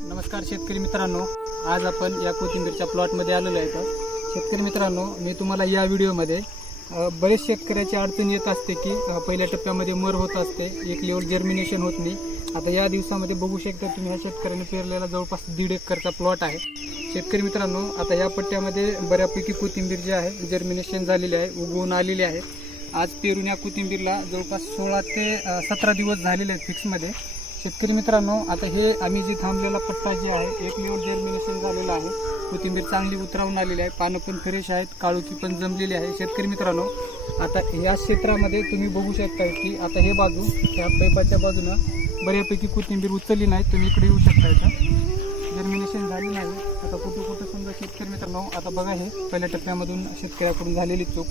नमस्कार शेतकरी मित्रांनो, आज आपण या कोथिंबीरच्या प्लॉटमध्ये आलेलो आहे. शेतकरी मित्रांनो, मी तुम्हाला या व्हिडिओमध्ये बरेच शेतकऱ्याची अडचण येत असते की पहिल्या टप्प्यामध्ये मर होत असते, एक लेवल जर्मिनेशन होत नाही. आता या दिवसामध्ये बघू शकता तुम्ही ह्या शेतकऱ्याने पेरलेला जवळपास 1.5 एकरचा प्लॉट आहे. शेतकरी मित्रांनो, आता या पट्ट्यामध्ये बऱ्यापैकी कोथिंबीर जी आहे जर्मिनेशन झालेली आहे, उगवून आलेली आहे. आज पेरून या कोथिंबीरला जवळपास 16 ते 17 दिवस झालेले आहेत फिक्समध्ये. शेतकरी मित्रांनो, आता हे आम्ही जे थांबलेला पट्टा जे आहे एक लेवल जर्मिनेशन झालेला आहे. कोथिंबीर चांगली उतरावून आलेली आहे, पानं पण फ्रेश आहेत, काळोखी पण जमलेली आहे. शेतकरी मित्रांनो, आता या क्षेत्रामध्ये तुम्ही बघू शकता की आता हे बाजू या पैपाच्या बाजूनं बऱ्यापैकी कोथिंबीर उचलली नाही. तुम्ही इकडे येऊ शकता, इथं जर्मिनेशन झाली नाही. आता कुठं समजा शेतकरी मित्रांनो, आता बघा हे पहिल्या टप्प्यामधून शेतकऱ्याकडून झालेली चूक.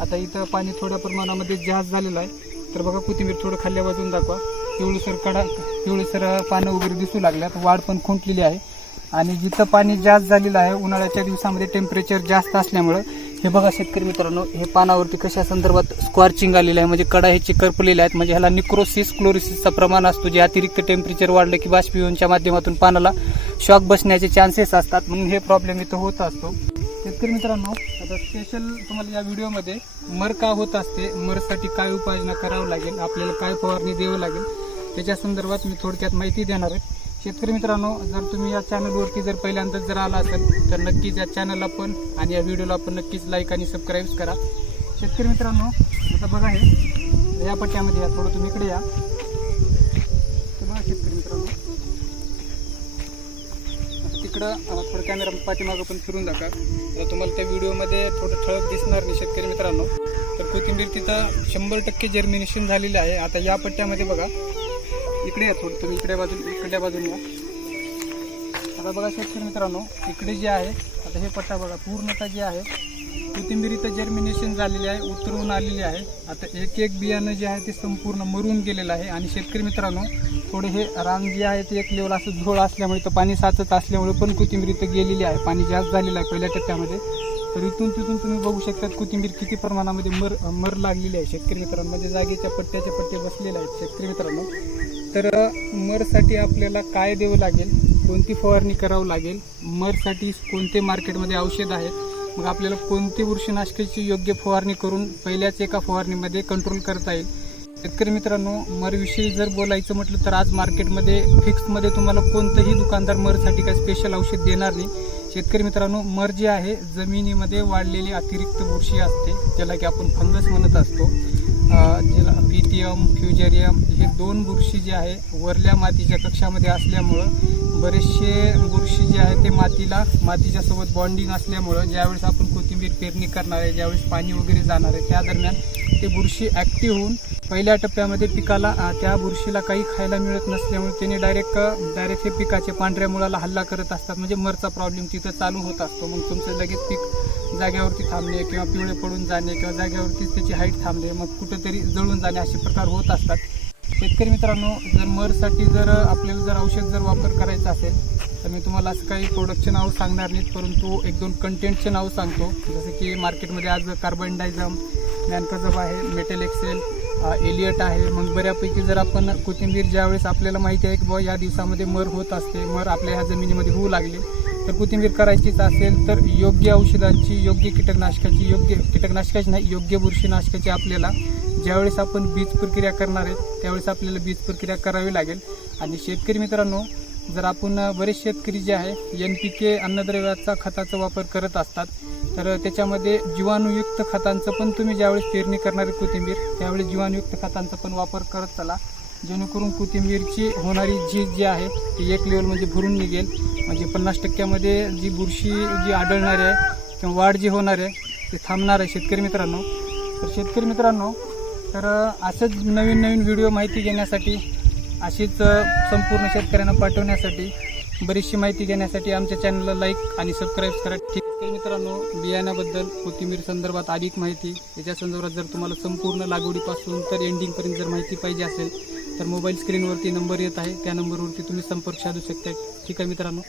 आता इथं पाणी थोड्या प्रमाणामध्ये जास्त झालेलं आहे. तर बघा कोथिंबीर थोडं खाल्ल्या बाजून दाखवा, पिवळसर पानं वगैरे दिसू लागल्यात, वाढ पण खुंटलेली आहे. आणि जिथं पाणी जास्त झालेलं आहे उन्हाळ्याच्या दिवसामध्ये टेम्परेचर जास्त असल्यामुळं हे बघा शेतकरी मित्रांनो, हे पानावरती कशा संदर्भात स्क्वॉर्चिंग आलेलं आहे, म्हणजे कडा ह्याचे करपलेले आहेत. म्हणजे ह्याला निक्रोसिस क्लोरोसिसचं प्रमाण असतो, जे अतिरिक्त टेम्परेचर वाढलं की बाष्पीभवनच्या माध्यमातून पानाला शॉक बसण्याचे चान्सेस असतात, म्हणून हे प्रॉब्लेम इथं होत असतो. शेतकरी मित्रांनो, आता स्पेशल तुम्हाला या व्हिडिओमध्ये मर का होत असते, मरसाठी काय उपाययोजना करावं लागेल, आपल्याला काय फवारणी द्यावं लागेल, त्याच्या संदर्भात मी थोडक्यात माहिती देणार आहे. शेतकरी मित्रांनो, जर तुम्ही या चॅनलवरती जर पहिल्यांदाच जर आला असेल तर नक्कीच या चॅनलला पण आणि या व्हिडिओला पण नक्कीच लाईक आणि सबस्क्राईब करा. शेतकरी मित्रांनो, आता बघा हे या पट्ट्यामध्ये या, थोडं तुम्ही इकडे या. तर बघा शेतकरी मित्रांनो, तिकडं थोडं कॅमेरा पाठीमागं पण फिरून जाका, तर तुम्हाला त्या व्हिडिओमध्ये थोडं ठळक दिसणार नाही. शेतकरी मित्रांनो, तर कोथिंबीर तिथं 100% जर्मिनेशन झालेली आहे. आता या पट्ट्यामध्ये बघा, इकडे या थोडं तुम्ही, इकडल्या बाजूला या. आता बघा शेतकरी मित्रांनो, इकडे जे आहे आता हे पट्टा बघा, पूर्णतः जे आहे कोथिंबीर इथं जर्मिनेशन झालेली आहे, उतरवून आलेली आहे. आता एक बियाणं जे आहे ते संपूर्ण मरून गेलेलं आहे. आणि शेतकरी मित्रांनो, थोडे हे रान जे आहे ते एक लेवल असं झोळ असल्यामुळे तर पाणी साचत असल्यामुळे पण कोथिंबीर इथं गेलेली आहे, पाणी जास्त झालेलं आहे पहिल्या टप्प्यामध्ये. तर इथून तिथून तुम्ही बघू शकता कोथिंबीर किती प्रमाणामध्ये मर लागलेली आहे. शेतकरी मित्रांनो, म्हणजे जागेच्या पट्टे बसलेले आहेत. शेतकरी मित्रांनो, तर मरसाठी आपल्याला काय द्यावं लागेल, कोणती फवारणी करावं लागेल, मरसाठी कोणते मार्केटमध्ये औषध आहेत, मग आपल्याला कोणती बुरशीनाशकाची योग्य फवारणी करून पहिल्याच एका फवारणीमध्ये कंट्रोल करता येईल. शेतकरी मित्रांनो, मरविषयी जर बोलायचं म्हटलं तर आज मार्केटमध्ये फिक्समध्ये तुम्हाला कोणतंही दुकानदार मरसाठी काय स्पेशल औषध देणार नाही. शेतकरी मित्रांनो, मर जे आहे जमिनीमध्ये वाढलेली अतिरिक्त बुरशी असते, ज्याला की आपण फंगस म्हणत असतो, ज्याला पिथियम फ्युजेरियम, हे 2 बुरशी जे आहे वरल्या मातीच्या कक्षामध्ये असल्यामुळं बरेचसे बुरशी जे आहे ते मातीच्या सोबत बॉन्डिंग असल्यामुळं ज्यावेळेस आपण कोथिंबीर पेरणी करणार आहे, ज्यावेळेस पाणी वगैरे जाणार आहे, त्या दरम्यान ते बुरशी ॲक्टिव्ह होऊन पहिल्या टप्प्यामध्ये पिकाला त्या बुरशीला काही खायला मिळत नसल्यामुळे त्याने डायरेक्ट हे पिकाच्या पांढऱ्या मुळाला हल्ला करत असतात. म्हणजे मरचा प्रॉब्लेम तिथं चालू होत असतो. मग तुमचं लगेच पीक जाग्यावरती थांबणे किंवा पिवळे पडून जाणे किंवा जाग्यावरतीच त्याची हाईट थांबणे, मग कुठंतरी जळून जाणे, असे प्रकार होत असतात. शेतकरी मित्रांनो, जर मरसाठी जर आपल्याला जर औषध जर वापर करायचा असेल तर मी तुम्हाला असं काही प्रोडक्टचे नाव सांगणार नाहीत, परंतु 1-2 कंटेंटचे नाव सांगतो. जसं की मार्केटमध्ये आज कार्बनडायझम, मॅनकोझेब आहे, मेटल एक्सेल, एलियट आहे. मग बऱ्यापैकी जर आपण कोथिंबीर ज्यावेळेस आपल्याला माहिती आहे की बुवा या दिवसामध्ये मर होत असते, मर आपल्या ह्या जमिनीमध्ये होऊ लागली, तर कोथिंबीर करायचीच असेल तर योग्य औषधांची, योग्य योग्य बुरशीनाशकाची आपल्याला ज्यावेळेस आपण बीज प्रक्रिया करणार आहे त्यावेळेस आपल्याला बीज प्रक्रिया करावी लागेल. आणि शेतकरी मित्रांनो, जर आपण बरेच शेतकरी जे आहे NPK अन्नद्रव्याचा खताचा वापर करत असतात, तर त्याच्यामध्ये जीवाणुयुक्त खतांचं पण तुम्ही ज्यावेळेस पेरणी करणारी कोथिंबीर त्यावेळेस जीवाणुयुक्त खतांचा पण वापर करत चला, जेणेकरून कोथिंबीरची होणारी झीज जी आहे ती एक लेवल म्हणजे भरून निघेल. म्हणजे 50% जी बुरशी जी आढळणार आहे किंवा वाढ जी होणार आहे ते थांबणार आहे. शेतकरी मित्रांनो, तर असंच नवीन व्हिडिओ माहिती घेण्यासाठी, अशीच संपूर्ण शेतकऱ्यांना पाठवण्यासाठी, बरीचशी माहिती घेण्यासाठी आमच्या चॅनलला लाईक आणि सबस्क्राईब करा. ठीक आहे मित्रांनो, बियाण्याबद्दल, कोथिंबीर संदर्भात अधिक माहिती, याच्या संदर्भात जर तुम्हाला संपूर्ण लागवडीपासून तर एंडिंगपर्यंत जर माहिती पाहिजे असेल तर मोबाईल स्क्रीनवरती नंबर येत आहे, त्या नंबरवरती तुम्ही संपर्क साधू शकता. ठीक आहे मित्रांनो.